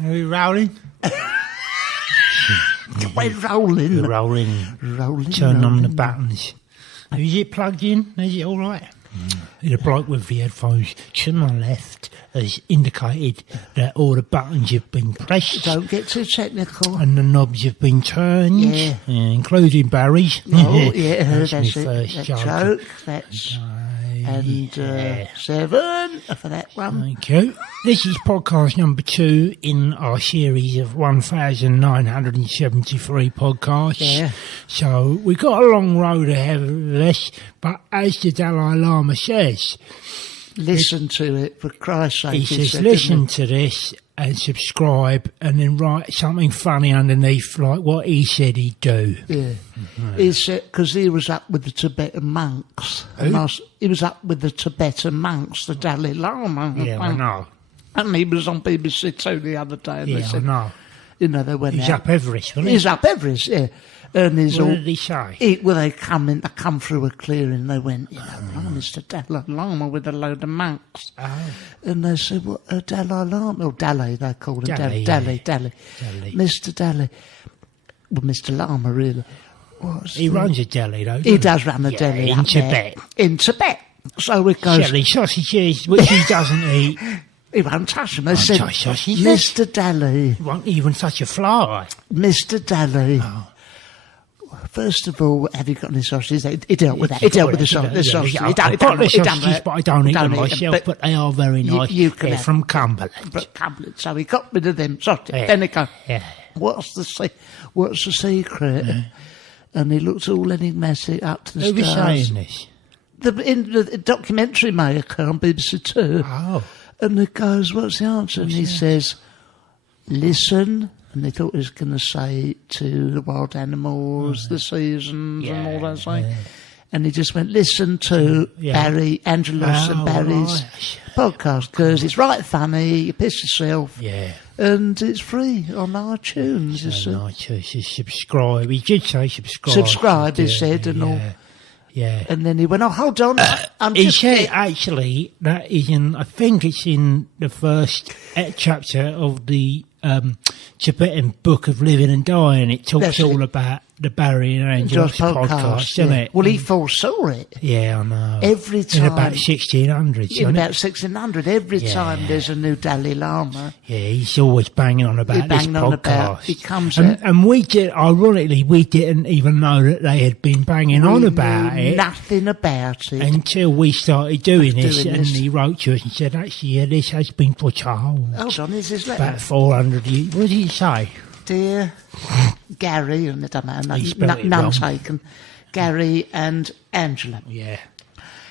Are we rolling? We're rolling. We're rolling. Turn on the buttons. Is it plugged in? Is it all right? The bloke with the headphones to my left has indicated that all the buttons have been pressed. Don't get too technical. And the knobs have been turned. Yeah. Including Barry's. Oh, yeah, that's that's my it. first That joke. That's... And 7 for that one. Thank you. This is podcast number 2 in our series of 1,973 podcasts. Yeah. So we've got a long road ahead of us, but as the Dalai Lama says... Listen to it, for Christ's sake. He says, listen to this and subscribe and then write something funny underneath, like what he said he'd do. Yeah. He said, because he was up with the Tibetan monks. He was up with the Tibetan monks, the Dalai Lama. Yeah, I know. And he was on BBC 2 the other day. And Yeah, they said, I know. You know, they went He's out. up Everest, wasn't he? He's up Everest, yeah. And he's What all... did he say? They come through a clearing, they went, Mr. Dalai Lama with a load of monks. Oh. And they said, what, Dalai Lama? Or Dalai, they called him. Dalai. Dalai. Mr. Dalai. Well, Mr. Lama, really. He runs a deli, though. He does run a deli in up there. Tibet. In Tibet. So it goes... Jelly sausages, which he doesn't eat. He won't touch them. They Won't said, touch sausages. Mr. Dalai. He won't even touch a fly. Mr. Dalai. Oh. First of all, have you got any sausages? He dealt with that. He dealt with the sausages. I've got the sausages, but I don't eat them myself, but they are very nice. They're from Cumberland. So he got rid of them sausages. Yeah. Then he goes, Yeah. what's the secret? Yeah. And he looked all enigmatic up to the Who was stars. saying this? The documentary maker on BBC 2. Oh. And he goes, what's the answer? And he says, listen. And they thought he was going to say to the wild animals, the seasons and all that thing. Yeah. And he just went, listen to Barry, Angelos and Barry's podcast, because it's right funny, you piss yourself. Yeah. And it's free on iTunes. iTunes, subscribe. He did say subscribe. Subscribe, he said, and all. Yeah. And then he went, oh, hold on. He said, actually, that is I think it's in the first chapter of the Tibetan Book of Living and Dying. It talks all about the Barry and Angelos podcast, doesn't it? Well, he foresaw it. Yeah, I know. Every time. In about 1600s, In about 1600. Every time there's a new Dalai Lama. Yeah, he's always banging on about this podcast. He comes and we did, ironically, we didn't even know that they had been banging on about it. Nothing about it. Until we started doing this, and he wrote to us and said, actually, this has been put on hold. Hold on, is his letter? About 400 years. What did he say? Dear Gary, and I don't know, none taken, Gary and Angela. Yeah.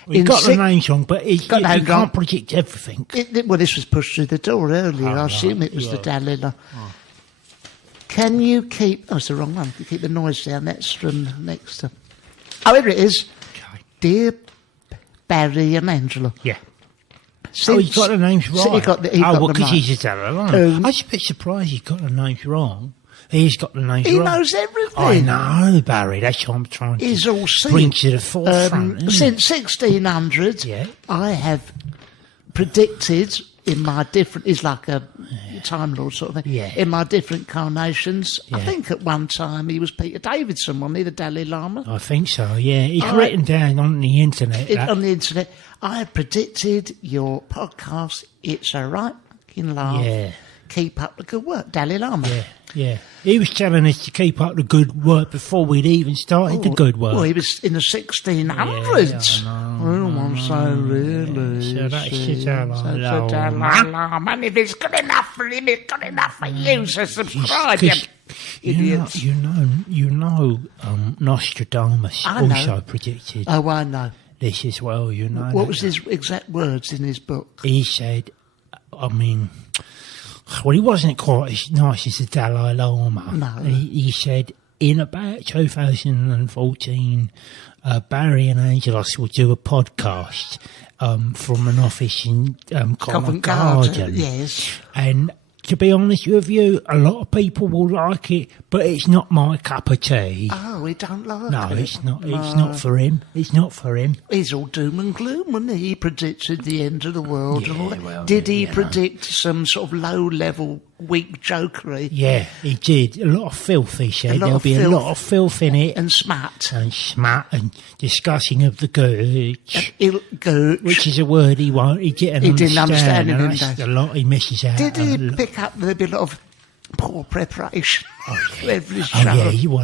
We've got the names wrong, but you can't predict everything. Well, this was pushed through the door earlier. I assume it was the Dalai Lama. Oh. Can you keep... Oh, it's the wrong one. You keep the noise down. That's from next to... Oh, here it is. Okay. Dear Barry and Angela. Yeah. He's got the names right. Because he's a Dalai Lama. I was a bit surprised he got the names wrong. He's got the names right. He knows everything. I know, Barry. That's what I'm trying to bring to the forefront. Since 1600, I have predicted in my different... It's like a Time Lord sort of thing. Yeah. In my different carnations. Yeah. I think at one time he was Peter Davidson, wasn't he, the Dalai Lama? I think so, yeah. He's written down on the internet. On the internet. I predicted your podcast. It's a right fucking laugh. Yeah. Keep up the good work, Dalai Lama. Yeah, yeah. He was telling us to keep up the good work before we'd even started the good work. Well, he was in the 1600s. I'm so really. So that's the Dalai Lama. And if it's good enough for him, it's good enough for you. So subscribe, you idiots. You know, Nostradamus also predicted. Oh, I know. This as well, you know. What was his exact words in his book? He said, well, he wasn't quite as nice as the Dalai Lama. No. He said, in about 2014, Barry and Angelos will do a podcast from an office in Covent Garden. Yes. And to be honest with you, a lot of people will like it, but it's not my cup of tea. Oh, he don't like it? No, it's not. No. It's not for him. It's not for him. He's all doom and gloom, wasn't he? He predicted the end of the world and all that. Well, Did he predict some sort of low-level weak jokery. Yeah, he did. A lot of filth, he said. There'll be a lot of filth in it. And smut. And discussing of the gooch. Gooch. Which is a word he didn't understand. And that's a lot he misses out. Did he pick up there'd be a lot of poor preparation? Well,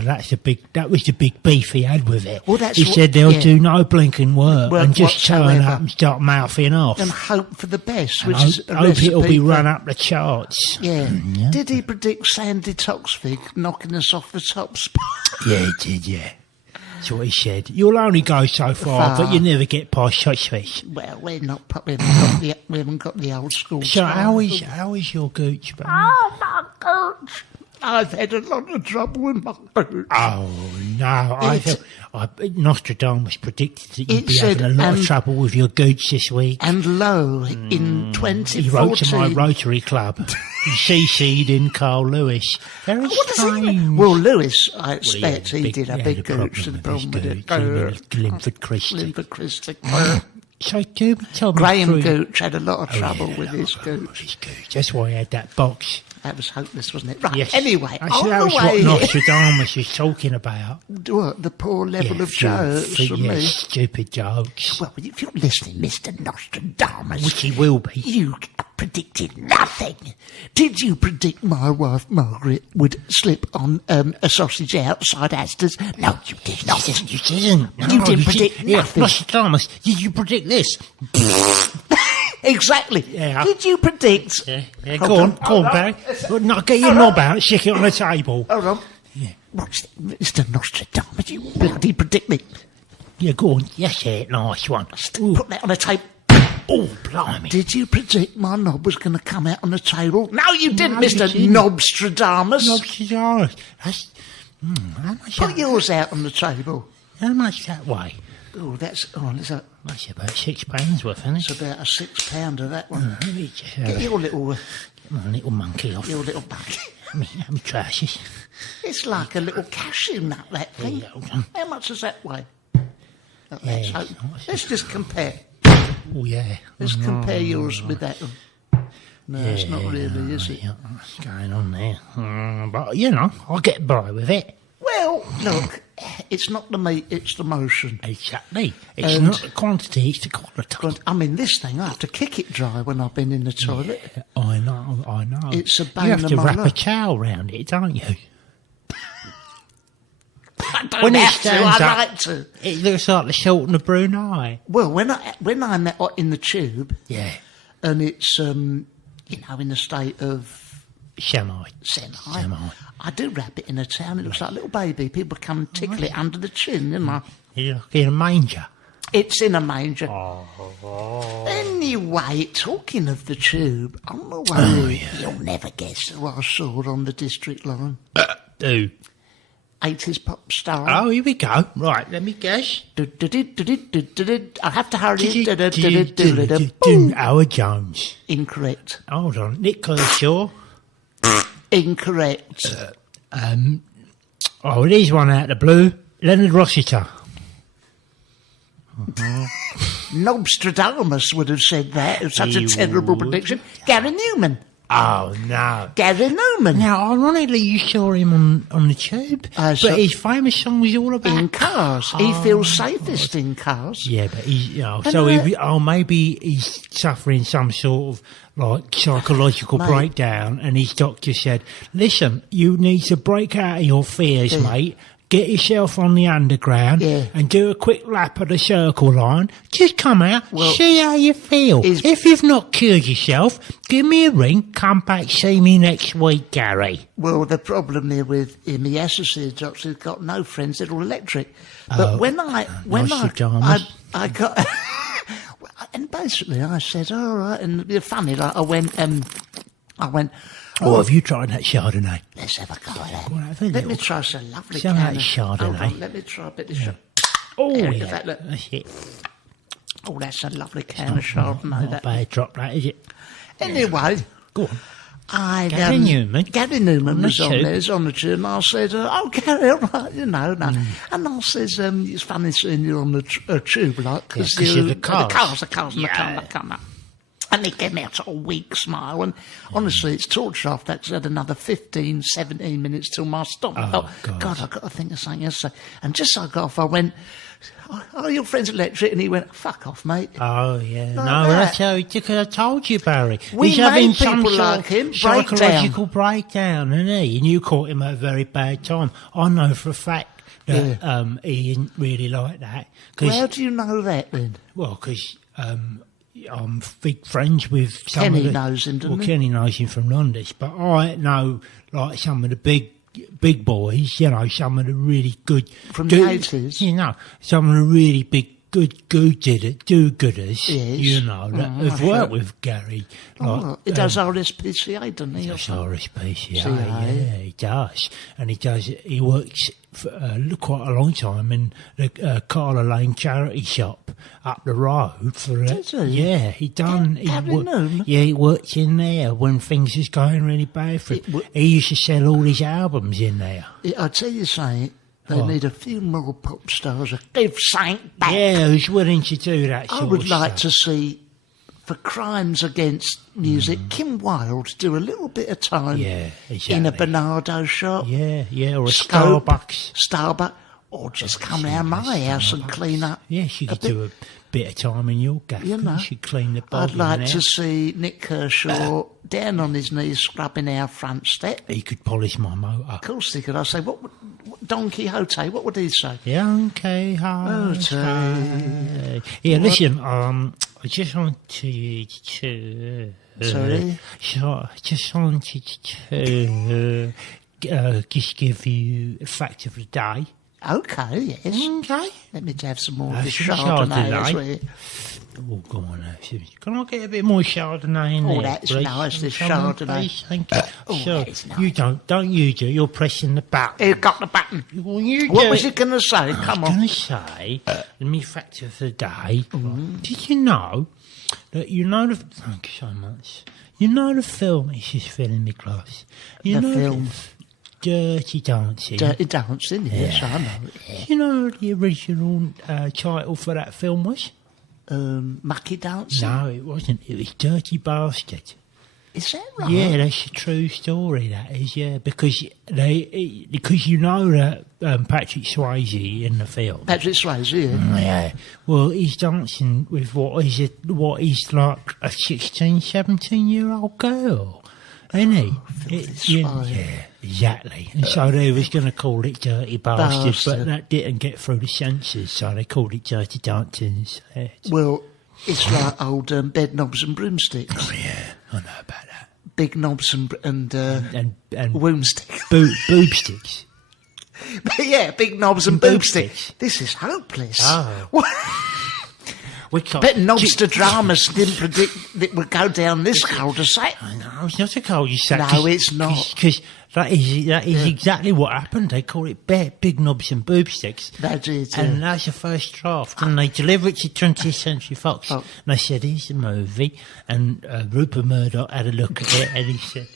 that was the big beef he had with it. Well, he said they'll do no blinking work and just turn up and start mouthing off. And hope for the best, hope it'll be run up the charts. Yeah. Did he predict Sandy Toksvig knocking us off the top spot? Yeah, he did, yeah. That's what he said. You'll only go so far, but you never get past Toksvig. Well, we haven't got the old school. So how is your gooch, baby? Oh, my gooch. I've had a lot of trouble with my gooch. Oh, no. Nostradamus predicted that you'd be having a lot of trouble with your gooch this week. And lo, in 2014... He wrote to my Rotary Club. He CC'd in Carl Lewis. Very strange. Well, Lewis, I expect, he did a big gooch. And the problem with it. Linford Christie. So tell me Graham Gooch had a lot of trouble with his gooch. That's why he had that box. That was hopeless, wasn't it? Right, yes. Anyway, that was what Nostradamus was talking about. What, the poor level of jokes from me? Stupid jokes. Well, if you're listening, Mr. Nostradamus... Which he will be. You predicted nothing. Did you predict my wife, Margaret, would slip on a sausage outside Asda's? No, you did not. You didn't. No, you didn't predict nothing. Nostradamus, did you predict this? Exactly. Yeah. Did you predict... Yeah. Go on, Barry. No, get your knob out and stick it on the table. Hold on. Yeah. What's Mr. Nostradamus? You bloody predict me. Yeah, go on. Yes, nice one. Put that on the table. Oh, blimey. Did you predict my knob was going to come out on the table? No, you didn't, Mr. Nobstradamus. Nostradamus. Put yours out on the table. How much that way? Oh, that's about £6 worth, isn't it? It's about a £6 that one. Get your little monkey off. Your little monkey. Let me trousers. It's like a little cashew nut, that thing. Yeah, how much does that weigh? Let's just compare. Oh, yeah. Let's compare yours with that one. No, it's not really, is it? Yeah, what's going on there? But, I'll get by with it. Well, look, it's not the meat, it's the motion. Exactly. It's not the quantity, it's the quality. I mean, this thing, I have to kick it dry when I've been in the toilet. Yeah, I know. It's a bone. You have to wrap a towel round it, don't you? I don't have to, I like to. It looks like the Sultan of Brunei. Well, when I'm in the tube... Yeah. And it's, in the state of... Semi. I do wrap it in a towel. It looks like a little baby. People come and tickle it under the chin, don't they? You're in a manger. It's in a manger. Oh. Anyway, talking of the tube, on the way, you'll never guess who I saw on the district line. Who? 80s pop star. Oh, here we go. Right, let me guess. I have to hurry. Howard Jones. Incorrect. Hold on. Nick Kershaw. Incorrect. It is one out of the blue. Leonard Rossiter. Nostradamus would have said that. It was such a terrible prediction. Gary Newman. Oh, no. Gary Newman. Now, ironically, you saw him on the tube, but his famous song was all about... In cars. He feels safest in cars. Yeah, but maybe he's suffering some sort of, psychological breakdown, and his doctor said, listen, you need to break out of your fears, mate. Get yourself on the underground and do a quick lap of the circle line. Just come out, see how you feel. If you've not cured yourself, give me a ring, come back, see me next week, Gary. Well, the problem there with him, he has to see a doctor who's got no friends, they're all electric. But when I got... and basically I said, all right, and it's funny, like I went... Oh, have you tried that Chardonnay? Let's have a go at that. Let me try some lovely can of Chardonnay. Hold on, let me try a bit of Chardonnay. Oh, yeah. That's it. Oh, that's a lovely can of Chardonnay. Not a bad drop, that, is it? Anyway. Go on. Gary Newman. Gary Newman was on there, he's on the tube, and I said, Gary, all right, And I says, it's funny seeing you on the tube, like, because of the cars. The cars. And he gave me a sort of weak smile. And honestly, it's torture after that, because I had another 15, 17 minutes till my stop. I thought, God, I've got to think of something else to say. And just as I got off, I went, "Oh, your friend's electric?" And he went, "Fuck off, mate." Oh, yeah. Like no, that. that's how he did, 'cause I told you, Barry. We He's having made some people sort like him of psychological breakdown. breakdown, isn't he? And you caught him at a very bad time. I know for a fact that he didn't really like that. Well, how do you know that, then? Well, because I'm big friends with some Kenny of the... knows him, doesn't he? Kenny knows him from London, but I know, like, some of the big boys, you know, some of the really good... From the 80s? You know, some of the really big do-gooders, Yes. you know, that have worked with Gary. Like, He does RSPCA, doesn't he? does RSPCA, CA. yeah, he does. And he works for quite a long time in the Carla Lane charity shop up the road. Does he? Yeah, he done. He worked in there when things was going really bad for him. He used to sell all his albums in there. I'll tell you something. They need a few more pop stars to give something back. Yeah, who's willing to do that sort I would of like stuff. to see, for crimes against music, Kim Wilde do a little bit of time in a Bernardo shop. Yeah, or a Scope, Starbucks. Or just come round my house and clean up. Yeah, she could do a bit of time in your gaff. You know, she'd clean the bog. I'd like to see Nick Kershaw down on his knees scrubbing our front step. He could polish my motor. Of course he could. I say, what Don Quixote, what would he say? Don Quixote. Yeah, listen, I just wanted to... Sorry? I just wanted to just give you a fact of the day. Okay, yes. Okay. Let me have some more of this some Chardonnay. Chardonnay. Oh, go on. Can I get a bit more Chardonnay in there? Oh, that's please? nice, this Someone, Chardonnay. please? Thank you. That is nice. You don't you do. You're pressing the button. You've got the button. Well, you What do was it. it going to say? Come I was on. going to say, the me fact of the day, did you know that thank you so much, you know the film, it's just filling me glass. You The know film? Dirty Dancing. Dirty Dancing, yes, I know. Yeah. You know what the original title for that film was? Mucky Dancing? No, it wasn't. It was Dirty Bastard. Is that right? Yeah, that's a true story. That is, yeah, because you know that Patrick Swayze in the film. Patrick Swayze, yeah. Yeah. Well, he's dancing with what is like a 16, 17-year-old girl, isn't he? Yeah, exactly. And so they was going to call it Dirty Bastard, but that didn't get through the censors, so they called it Dirty Dancing instead. Well, it's like old bed knobs and broomsticks. Oh, yeah, I know about that. Big knobs and wombsticks. Boob sticks. Yeah, big knobs and boob boobsticks. sticks. This is hopeless. Oh. We can't. Bet Knobster-Dramas didn't predict that it would go down this cul-de-sac. No, it's not a cul-de-sac. No, it's not. Because that is exactly what happened. They call it Big Knobs and Boobsticks. That's it. And that's the first draft. And they deliver it to 20th Century Fox. And they said, here's the movie. And Rupert Murdoch had a look at it and he said...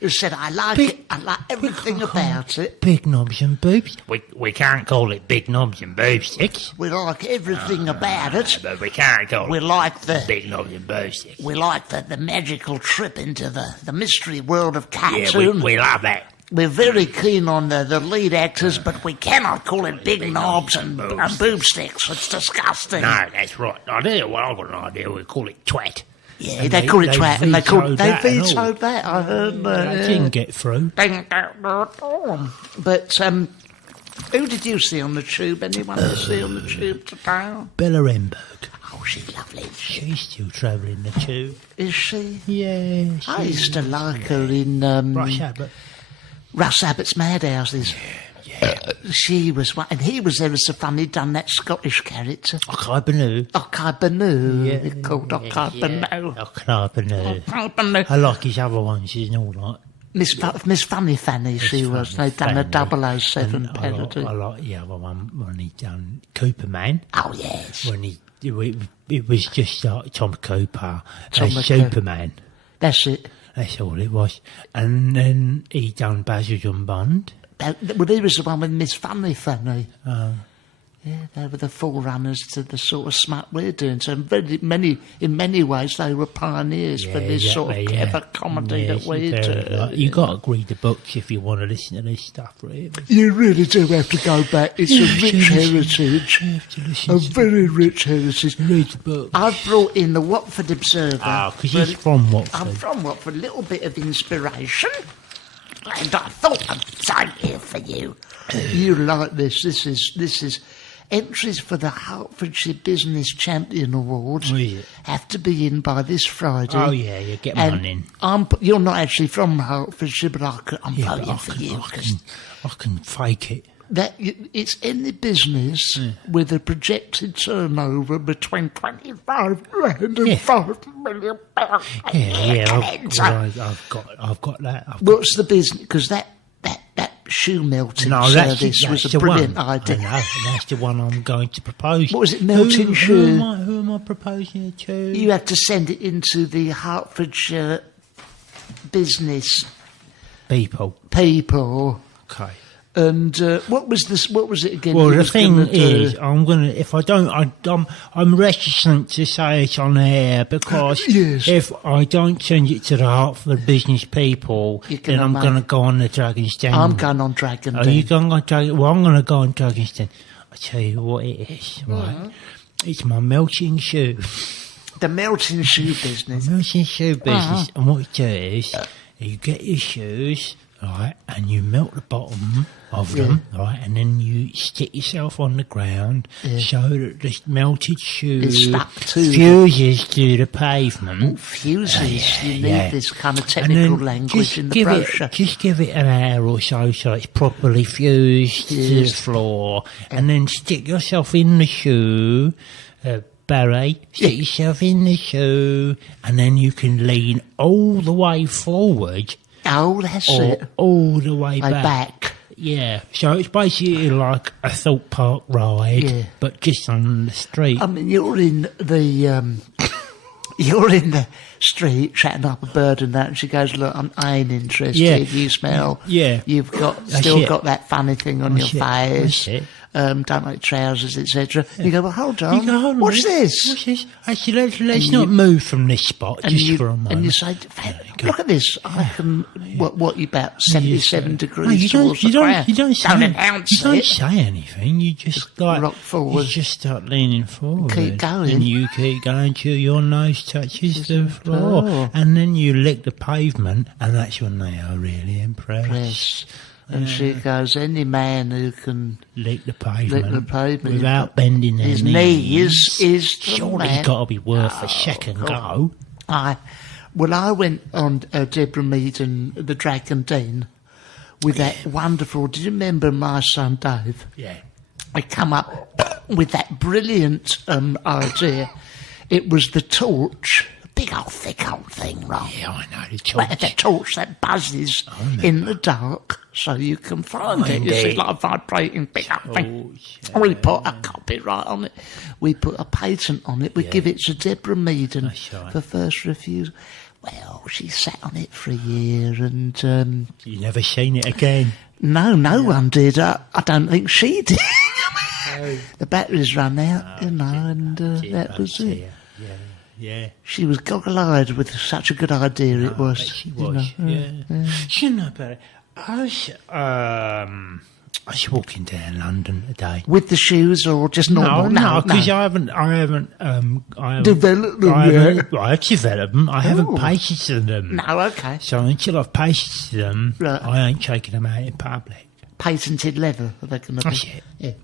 Who said, I like it, I like everything about it. Big Knobs and Boobs. We can't call it Big Knobs and Boobsticks. We like everything about it. But we can't call We it like the Big Knobs and Boobsticks. we like the magical trip into the mystery world of Yeah, cartoon. we love that. We're very keen on the lead actors, but we cannot call it big knobs and boobsticks. It's disgusting. No, that's right. I tell you what, I've got an idea. We call it Twat. Yeah, And they call it twat, and they vetoed that and all. vetoed that. I heard that. That didn't get through. But who did you see on the tube? Anyone you see on the tube today? Bella Remberg. Oh, she's lovely. She's still travelling the tube. Is she? Yeah. I used to like her in Rush Abbott. Russ Abbott's Madhouses. She was one, and he was ever so funny. Done that Scottish character. Okai Banu. Okai Banu. They called Okai Banu. Okai Banu. Okai Banu. I like his other ones. He's all like... Miss Funny Fanny, she was. They'd done a 007 parody. I like the other one when he done Cooper Man. Oh, yes. When it was just like Tom Cooper Tom as Superman. That's it. That's all it was. And then he done Basil John Bond. Well, he was the one with Miss Funny Fanny. Yeah, they were the forerunners to the sort of smut we're doing. So in many ways, they were pioneers for this sort of clever comedy that we do. You've got to read the books if you want to listen to this stuff, really. You really do have to go back. It's a rich heritage. You have to listen a very rich heritage. Read the books. I've brought in the Watford Observer. Oh, because he's from Watford. I'm from Watford. A little bit of inspiration. And I thought I'd say it for you. You like this. This is entries for the Hertfordshire Business Champion Awards have to be in by this Friday. Oh, yeah, you get one in. You're not actually from Hertfordshire, but I'm voting for you. I can fake it. It's in the business with a projected turnover between 25 grand and £5 million. I've got that. What's the business? Because that shoe melting service was a brilliant idea. I know, that's the one I'm going to propose. What was it, melting shoe? Who am I proposing it to? You have to send it into the Hertfordshire business people. Okay. And what was it again? Well, the thing is, I'm reticent to say it on air because if I don't send it to the Hertford business people, then I'm going to go on the Dragon's Den. I'm going on Dragon's Den. Are you going on Dragon's Den? Well, I'm going to go on Dragon's Den. I tell you what it is, right? It's my melting shoe. The melting shoe business. The melting shoe business. And what you do is, you get your shoes, right, and you melt the bottom of them, right, and then you stick yourself on the ground so that the melted shoe fuses to the pavement. Oh, fuses. You need this kind of technical language in the brochure. Just give it an hour or so it's properly fused to the floor, and then stick yourself in the shoe, Barry, stick yourself in the shoe, and then you can lean all the way forward. Oh, that's it. All the way back. Yeah, so it's basically like a Thorpe Park ride, but just on the street. I mean, you're in the street chatting up a bird and that, and she goes, "Look, I ain't interested. You smell. You've still got that funny thing on your face. Don't like trousers, etc." You go, "Well, hold on. What's this? Actually, let's not move from this spot just for a moment." And you say, "Look at this. I can what about 77 degrees towards the ground." You don't say anything. You just rock forward. You just start leaning forward. Keep going. And you keep going till your nose touches the floor, and then you lick the pavement, and that's when they are really impressed. And she goes, any man who can lick the pavement without bending his knees is surely got to be worth a second go. I went on Deborah Mead and the Dragon Den with that wonderful. Do you remember my son Dave? Yeah. I come up with that brilliant idea. It was the torch. Big old thick old thing, right? Yeah, I know, the torch. The torch that buzzes in the dark so you can find it. You see, like a vibrating big old thing. Yeah. We put a copyright on it. We put a patent on it. We give it to Deborah Meaden for first refusal. Well, she sat on it for a year and... you never seen it again? No one did. I don't think she did. The batteries ran out, and that was it. Yeah. She was goggle-eyed with such a good idea it was. She was, You know about it. I was walking down London today. With the shoes or just normal? No, because I haven't developed them yet. I've developed them. I haven't patented them. No, okay. So until I've patented them, I ain't taking them out in public. Patented leather, are they going to be? That's it. Yeah.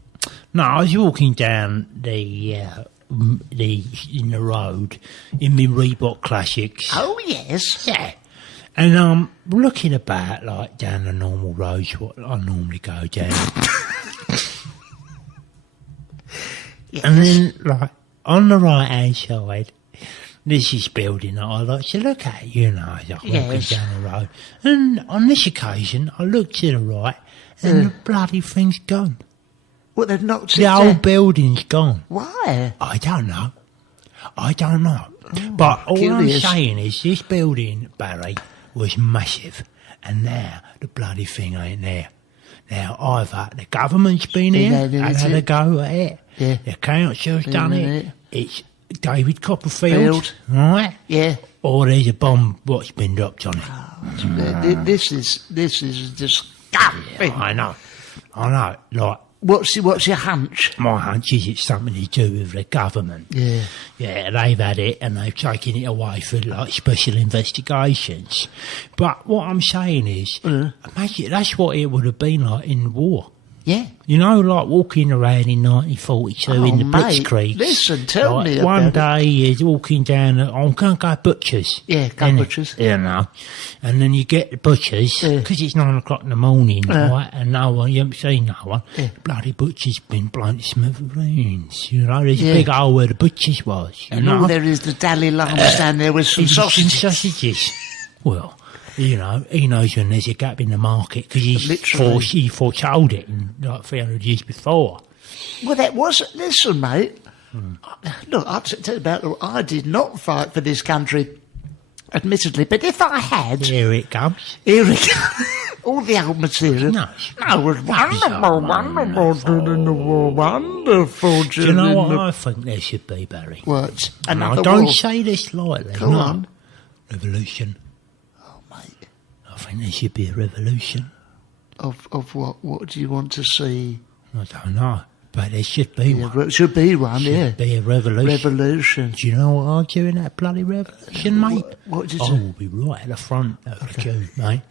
No, I was walking down in the road in my Reebok Classics. Oh yes, yeah. And I'm looking about like down the normal roads what I normally go down. Yes. And then like on the right hand side, there's this building that I like to look at. You know, as I'm walking down the road. And on this occasion, I looked to the right, and the bloody thing's gone. What, they've knocked it down? The whole building's gone. Why? I don't know. But all I'm saying is this building, Barry, was massive. And now the bloody thing ain't there. Now, either the government's been here and had a go at it, the council's done it, it's David Copperfield, right? Yeah. Or there's a bomb what's been dropped on it. Oh, this is disgusting. Yeah, I know. Like, what's your hunch? My hunch is it's something to do with the government. Yeah. Yeah, they've had it and they've taken it away for like special investigations. But what I'm saying is, imagine that's what it would have been like in war. Yeah. You know, like walking around in 1942 in the Blitzkrieg. Listen, tell me about one day you're walking down, I'm going to go butchers. Yeah, go butchers. You know. And then you get the butchers, because it's 9 o'clock in the morning, right, and no one, you haven't seen no one. The bloody butcher's been blown to smithereens. You know, there's a big hole where the butcher's was. And all there is the Dalai Lama stand there with some sausages. Well, you know, he knows when there's a gap in the market because he foretold it in like 300 years before. Well, that was... Listen, mate. Look, I'll tell you about... I did not fight for this country, admittedly, but if I had... Here it comes. All the old material. No, it was wonderful. Do you know what I think there should be, Barry? What? I don't say this lightly. Go on. Revolution. Mate. I think there should be a revolution. Of what? What do you want to see? I don't know, but there should be one. It should be one, Should be a revolution. Revolution. Do you know what I'll do in that bloody revolution, mate? What did you I do? will be right at the front of the queue, mate,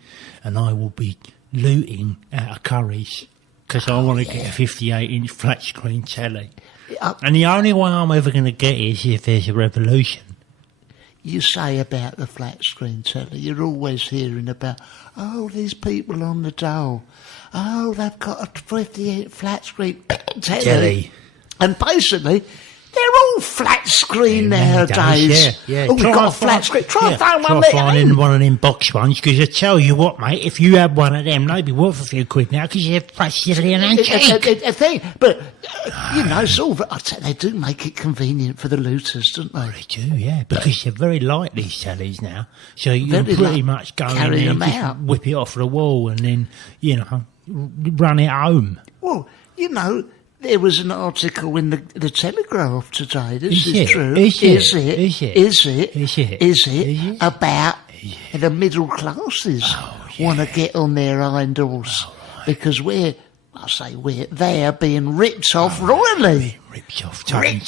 and I will be looting out of Curry's because I want to get a 58-inch flat screen telly. And the only way I'm ever going to get it is if there's a revolution. You say about the flat screen telly, you're always hearing about, these people on the dole. Oh, they've got a 58 flat screen telly. And basically, they're all flat screen nowadays. Yeah. Oh, we've got a flat screen. Try finding one of them box ones, because I tell you what, mate, if you had one of them, they'd be worth a few quid now, because you're practically an antique. A thing. But, it's all... they do make it convenient for the looters, don't they? They do, yeah, because they're very light, these tellies now. So you can pretty much go in there and just whip it off the wall and then, run it home. Well, there was an article in the Telegraph today. This is true. Is it about the middle classes want to get on their indoors because they're being ripped off royally. Taken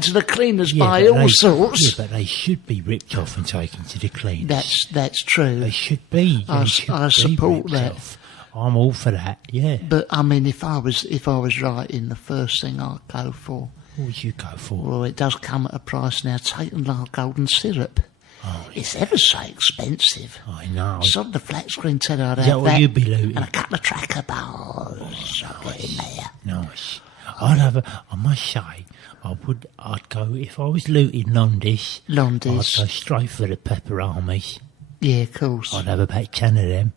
to the cleaners by all sorts. Yeah, but they should be ripped off and taken to the cleaners. That's true. They should be. I support that. Off. I'm all for that, yeah. But I mean, if I was writing, the first thing I'd go for. What would you go for? Well, it does come at a price now. Taken like golden syrup. Oh, it's ever so expensive. I know. So on the flat screen telly, I'd have that. What you'd be looting? And a couple of tracker bars. I'd get in there. Nice. I must say, I'd go, if I was looting Londis, I'd go straight for the pepper armies. Yeah, of course. I'd have about 10 of them.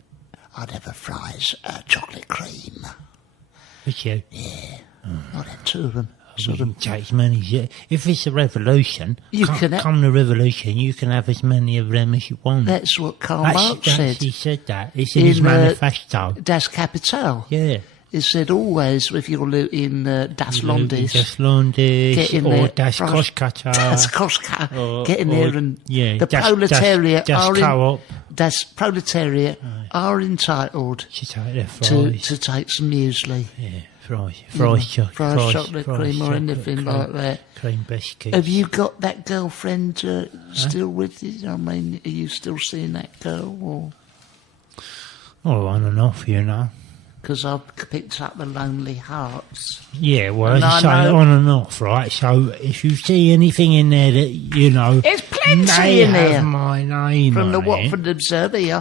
I'd have a fries, chocolate cream. Would you? Yeah. I'd have 2 of them. Take as many. If it's a revolution, come the revolution, you can have as many of them as you want. That's what Karl Marx said. He said that. It's in his manifesto. Das Kapital. Yeah. It said always, if you're looting Das Londis, get in there, Das Koskata. Das Koska. Get in there and the proletariat are entitled to take some muesli. Yeah. Fries chocolate cream or anything like that. Cream biscuits. Have you got that girlfriend still with you? I mean, are you still seeing that girl? On and off, Because I've picked up the Lonely Hearts. Yeah, well, as you say, on and off, right? So if you see anything in there that, there's plenty in there. My name from the it. Watford Observer here.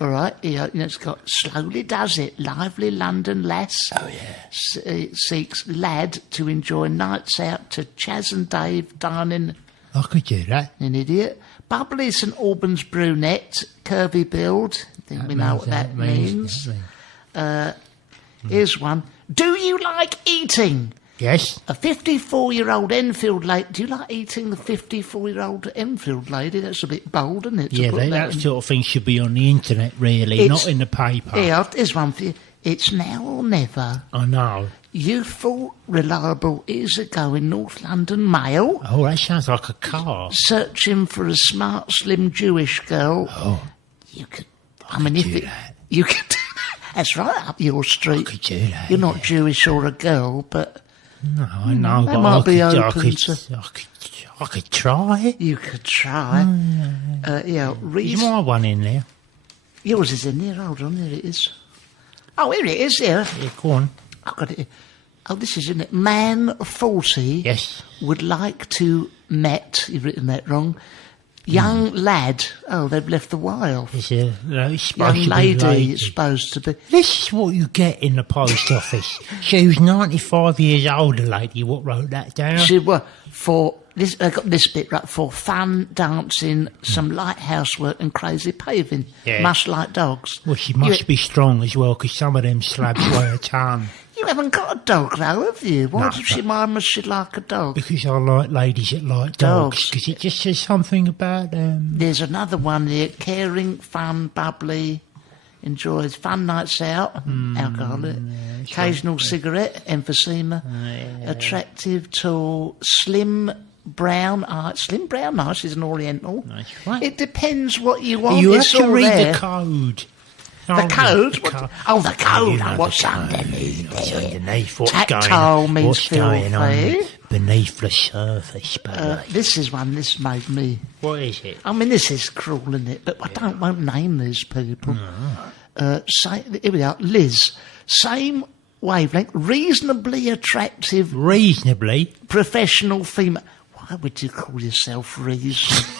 All right, it's got slowly does it. Lively London lass. Oh, yeah. Seeks lad to enjoy nights out to Chaz and Dave dining. I could do that. An idiot. Bubbly St Albans brunette, curvy build. I think we know what that means. Here's one. Do you like eating? Yes. A 54-year-old Enfield lady. Do you like eating the 54-year-old Enfield lady? That's a bit bold, isn't it? Yeah, that sort of thing should be on the internet, really, not in the paper. Yeah, here's one for you. It's now or never. I know. Youthful, reliable, easygoing North London male. Oh, that sounds like a car. Searching for a smart, slim Jewish girl. Oh. You could... You could... That's right up your street. I could do that. You're not Jewish or a girl, but... No, I know, that might be open to... I could try. You could try. Is my one in there? Yours is in there. Hold on, here it is. Oh, here it is, here. Yeah, go on. I've got it. Oh, this is in it. Man 40 yes. would like to met, you've written that wrong, young lad. Oh, they've left the Y off. It's young lady, it's supposed to be. This is what you get in the post office. She was 95 years old, the lady what wrote that down. She was for this. I got this bit right, for fun, dancing, some light housework and crazy paving. Yeah. Much like dogs. Well, she must be strong as well, because some of them slabs weigh a ton. You haven't got a dog, though, have you? Why must she like a dog? Because I like ladies that like dogs. Because it just says something about them. There's another one here. Caring, fun, bubbly, enjoys fun nights out, alcohol, occasional cigarette, emphysema, attractive, tall, slim, brown. Slim brown, nice, she's an Oriental. Nice, right. It depends what you want. You have to read the code. The code? The code. You know what's the underneath there? Underneath, what's Tactile means what's going on filthy. beneath the surface. This is one, this made me... What is it? I mean, this is cruel, isn't it? But I won't name these people. No. Here we are. Liz. Same wavelength. Reasonably attractive... Reasonably? Professional female... Why would you call yourself reasonable?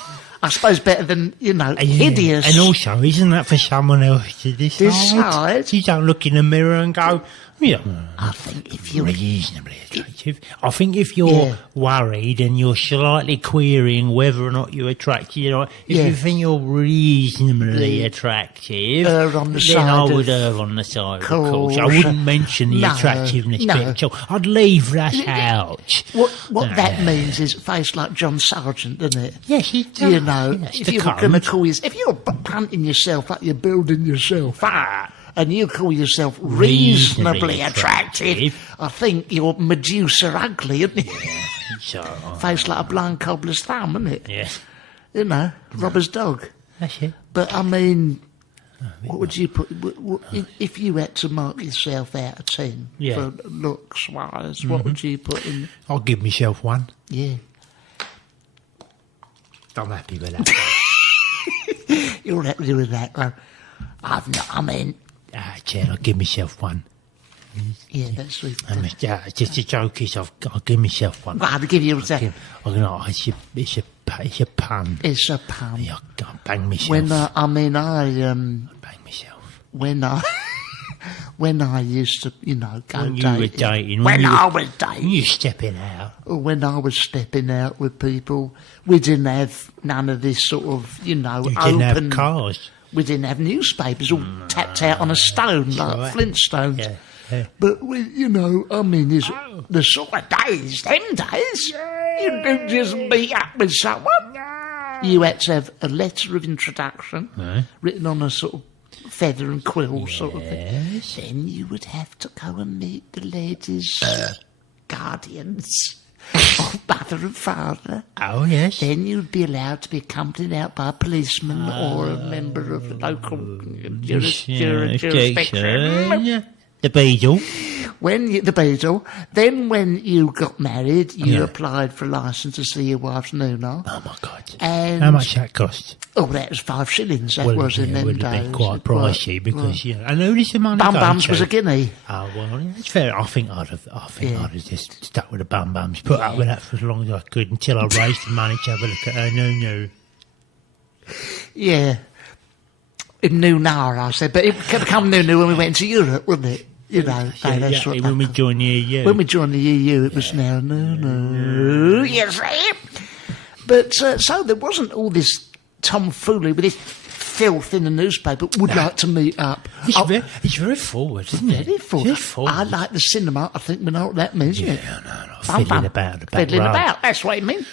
I suppose better than, hideous. And also, isn't that for someone else to decide? You don't look in the mirror and go, I think if you're... Reasonably attractive. I think if you're worried and you're slightly querying whether or not you're attractive, if you think you're reasonably attractive, then I would err on the side of course. I wouldn't mention the attractiveness bit at all. I'd leave that out. What that means is face like John Sargent, doesn't it? Yes, he does. If you were going to call if you're punting yourself up, you're building yourself up, and you call yourself reasonably attractive, I think you're Medusa ugly, isn't it? Face like a blind cobbler's thumb, isn't it? Yeah. Robber's dog. That's it. But I mean, what would you put if you had to mark yourself out of 10 for looks wise? What would you put in? I'll give myself 1. Yeah. I'm happy with that. You're happy with that one. Jen, I'll give myself 1. Yeah, that's sweet. Just a joke is I'll give myself 1. Well, I'll give you that. It's a pun. It's a pun. Yeah, I'll bang myself. Bang myself. When I used to, go when dating. You were dating. I was dating. You stepping out. When I was stepping out with people, we didn't have none of this sort of, You open... didn't have cars. We didn't have newspapers all tapped out on a stone like Flintstones. Yeah. But, it's the sort of days, them days, you didn't just meet up with someone. You had to have a letter of introduction written on a sort of feather and quill sort of thing. Then you would have to go and meet the ladies' guardians of mother and father. Oh, yes. Then you'd be allowed to be accompanied out by a policeman or a member of the local jurisdiction. The Beadle. The Beadle. Then when you got married, you applied for a licence to see your wife's Nuna. Oh, my God. And how much that cost? Oh, that was 5 shillings. That was in them days. It would have been quite pricey because, I know this amount of Bum-bums was a guinea. Oh, well, that's fair. I think I'd have just stuck with the bum-bums, put up with that for as long as I could until I raised the money to have a look at her Nunu. Yeah. In Nuna, I said. But it could become Nunu when we went to Europe, wouldn't it? When we joined the EU. When we joined the EU, it was now no. Yes, but so there wasn't all this tomfoolery with this filth in the newspaper, would like to meet up. It's very forward, isn't it? Very forward. I like the cinema. I think we know what that means, isn't it? Fiddling about the back Fiddling row. about, that's what it means.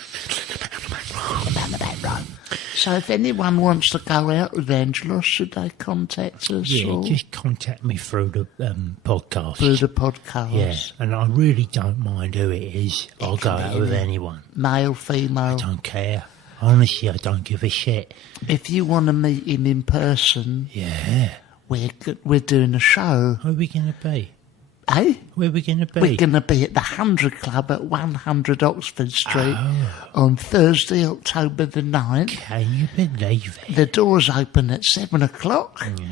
About the back row. So if anyone wants to go out with Angelos, should they contact us? Yeah, or just contact me through the podcast. through the podcast? Yeah, and I really don't mind who it is. I'll go out with anyone. Male, female. I don't care. Honestly, I don't give a shit. If you want to meet him in person, Yeah. we're doing a show. Where are we going to be? Eh? Where are we going to be? We're going to be at the 100 Club at 100 Oxford Street on Thursday, October the 9th. Can you believe it? The doors open at 7 o'clock. Yeah.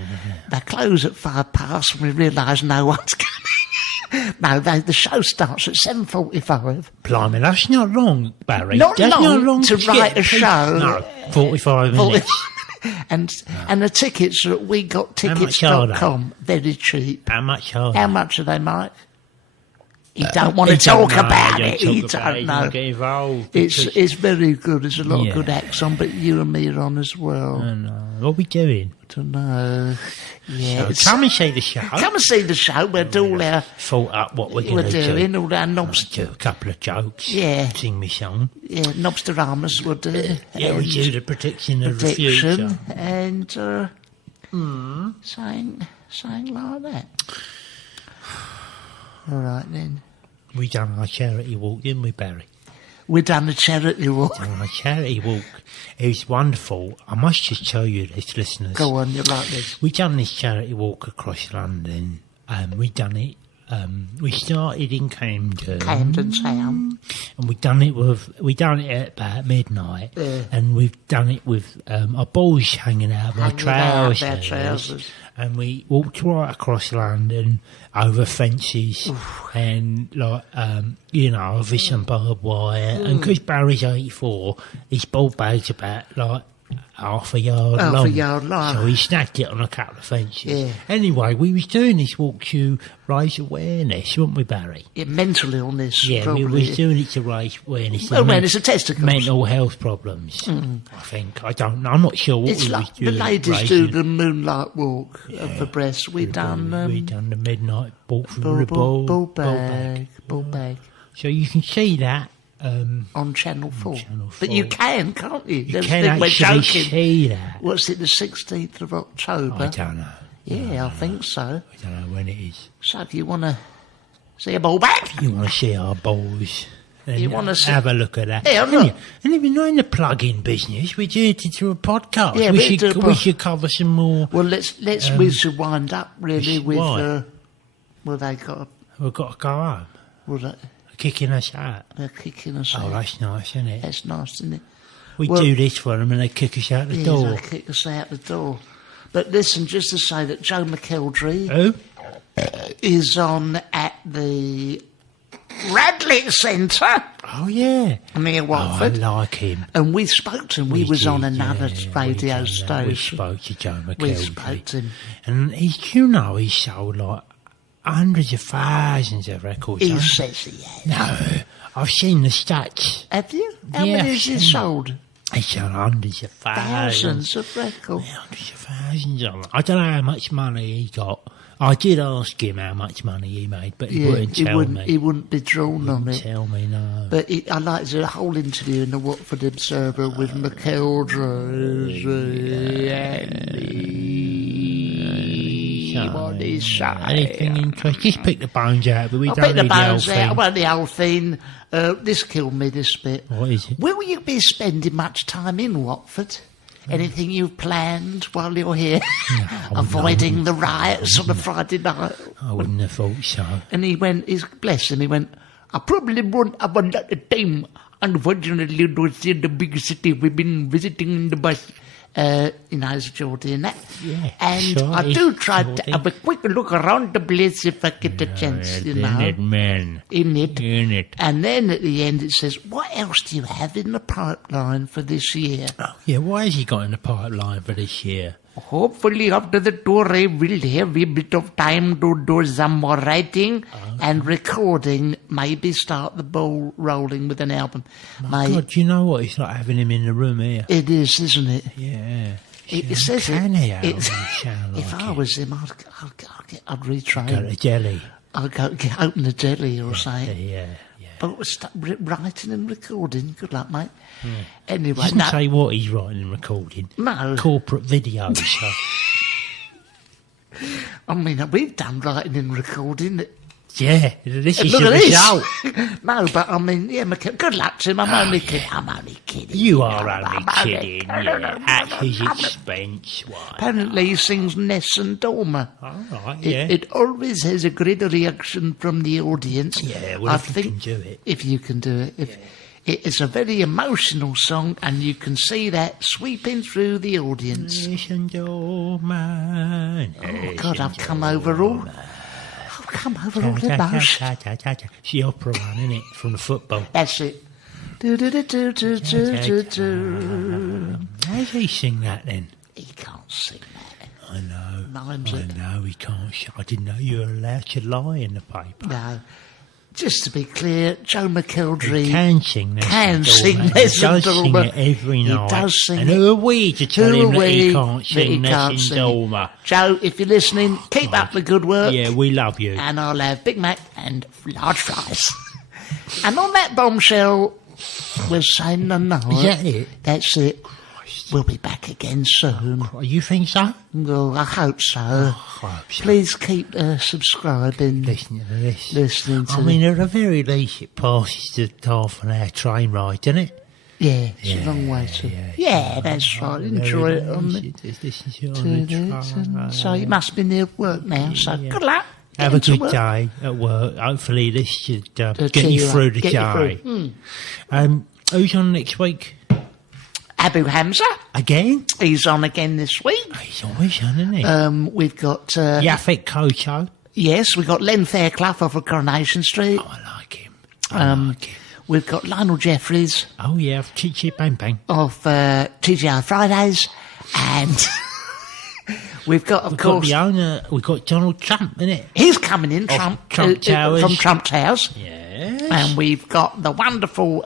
They close at 5 past and we realise no one's coming. No, the show starts at 7:45. Blimey, that's not long, Barry. Not that's long not long to write get a show. No, 45 minutes. And the tickets are at wegottickets.com. Very cheap. How much are they? How much are they, Mike? You don't want to talk about it. You don't know. You don't get involved. It's very good. There's a lot of good acts on, but you and me are on as well. I know. What are we doing? I don't know. Yeah, So come and see the show. come and see the show. We'll do all our... Thought up what we're going to do. doing, all our knobs. Do a couple of jokes. Yeah. Sing me song. Yeah, Knobsteramas will do. Yeah, we do the prediction of the Prediction. future. And something like that. All right, then. We done our charity walk, didn't we, Barry? We've done the charity walk. Done our charity walk. It was wonderful. I must just tell you this, listeners. Go on, you like this. We done this charity walk across London. We done it. We started in Camden. Camden Town. And we done it at about midnight. Yeah. And we've done it with our balls hanging out of our trousers. Their trousers. And we walked right across London over fences and over some barbed wire. And because Barry's 84, his ball bag's about half a yard long. So he snagged it on a couple of fences. Yeah. Anyway, we was doing this walk to raise awareness, weren't we, Barry? Yeah, mental illness. Yeah, probably. we was doing it to raise awareness. Awareness of testicles. Mental health problems, I think. I don't know. I'm not sure what It's we like was doing. the ladies do the moonlight walk of the breast. We done the midnight walk through the ball bag. So you can see that On Channel 4. Channel 4. But you can't you? You can actually see that. What's it, the 16th of October? I don't know. Yeah, I think so. I don't know when it is. So if you want to see a ball back? You want to see our balls. And You wanna see- have a look at that. Yeah, look. And if you're not in the plug-in business, we do it through a podcast. Yeah, we do a we should cover some more. Well, we should wind up really with... why? they got... We've got to go home. Well, Kicking us out. they're kicking us Oh, out. that's nice, isn't it? That's nice, isn't it? We Well- do this for them and they kick us out the Yeah, door. they kick us out the door. But listen, just to say that Joe McKeldry Who? is on at the Radlett Centre Oh, yeah. near Oh, I Watford. like him. And we spoke to him. We was on did, another yeah, radio we station. spoke to Joe We McKeldry. spoke to him. And he sold like hundreds of thousands of records. He huh? says he has. No, I've seen the stats. Have you? How Yeah, many I've has he seen sold? He sold hundreds of thousands. Thousands of records. Hundreds of thousands of them. I don't know how much money he got. I did ask him how much money he made, but he wouldn't tell me. He wouldn't be drawn on it. Tell me, no. But I liked a whole interview in the Watford Observer with McKeldry and what he said. Anything interesting? Just pick the bones out, but we I don't picked the need the whole bones out. thing. Well, the whole thing. This killed me, this bit. What is it? Will you be spending much time in Watford? Anything you've planned while you're here? Avoiding the riots on a Friday night? I wouldn't have thought so. And he went, bless him, he went, I probably won't have a lot of time. Unfortunately, those in the big city we've been visiting in the bus. He's Geordie and that. Yeah, and sure, I do try Geordie. to have a quick look around the place if I get a chance, you know. Man. In it. In it. And then at the end it says, what else do you have in the pipeline for this year? Oh, yeah, why has he got in the pipeline for this year? Hopefully after the tour I will have a bit of time to do some more writing and recording, maybe start the ball rolling with an album. God, do you know what? It's like having him in the room here. It is, isn't it? Yeah. It says Can he, Alan? it's, Sound if like I it. was him, I'd retrain. Go to jelly. I'd go open a deli or something. Yeah. But we're writing and recording. Good luck, mate. Yeah. Anyway, Doesn't say what he's writing and recording. No. Corporate videos. So. I mean, we've done writing and recording. Yeah, this is Look the at result. this. No, but I mean, yeah, good luck to him. I'm only kidding. I'm only kidding. You are only kidding, yeah. At his expense, why? Apparently, he sings Ness and Dormer. All right, yeah. It always has a great reaction from the audience. Yeah, well, if you can do it. If you can do it. It's a very emotional song, and you can see that sweeping through the audience. Ness and Dormer. Oh, God, I've come over all the emotion. It's the opera one, isn't it? From the football. That's it. Do, do, do, do, do, do, do. How does he sing that then? He can't sing that. I know. Mimes I it. know he can't. I didn't know you were allowed to lie in the paper. No. Just to be clear, Joe McElderry He can sing Ness and Dormer. Ness He does and sing Dormer. it every night. He does sing and it. who are we to tell him that he can't sing Ness and Dormer? Joe, if you're listening, keep up the good work. Yeah, we love you. And I'll have Big Mac and large fries. And on that bombshell, we're saying no. Is that it? That's it. We'll be back again soon. You think so? Well, I hope so. I hope so. Please keep subscribing. Listening to this. Listening to I mean, at the very least, it passes the half an hour train ride, doesn't it? Yeah, it's a long way to... Yeah, that's right. Enjoy it on the... So you must be near work now, so good luck. Have a good day at work. Hopefully this should get you through the day. Who's on next week? Abu Hamza. Again? He's on again this week. He's always on, isn't he? We've got... Yafet Kocho. Yes, we've got Len Fairclough off of Coronation Street. Oh, I like him. I like him. We've got Lionel Jeffries. Oh, yeah, Chit Chit Bang Bang. Of TGI Fridays. And we've got, of course... Got the owner, we've got Donald Trump, innit? He's coming in, Trump Towers. from Trump Towers. Yes. And we've got the wonderful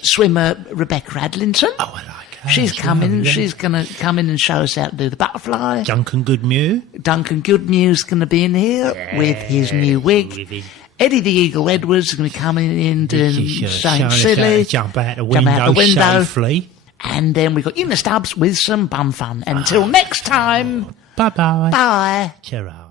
swimmer Rebecca Adlington. Oh, I like her. She's coming. Lovely. She's going to come in and show us how to do the butterfly. Duncan Goodmew. Duncan Goodmew's going to be in here with his new wig. Eddie the Eagle Edwards is going to be coming in doing something silly. Jump out the window safely. And then we've got Una Stubbs with some bum fun. Until next time. Bye-bye. Bye. Ciao.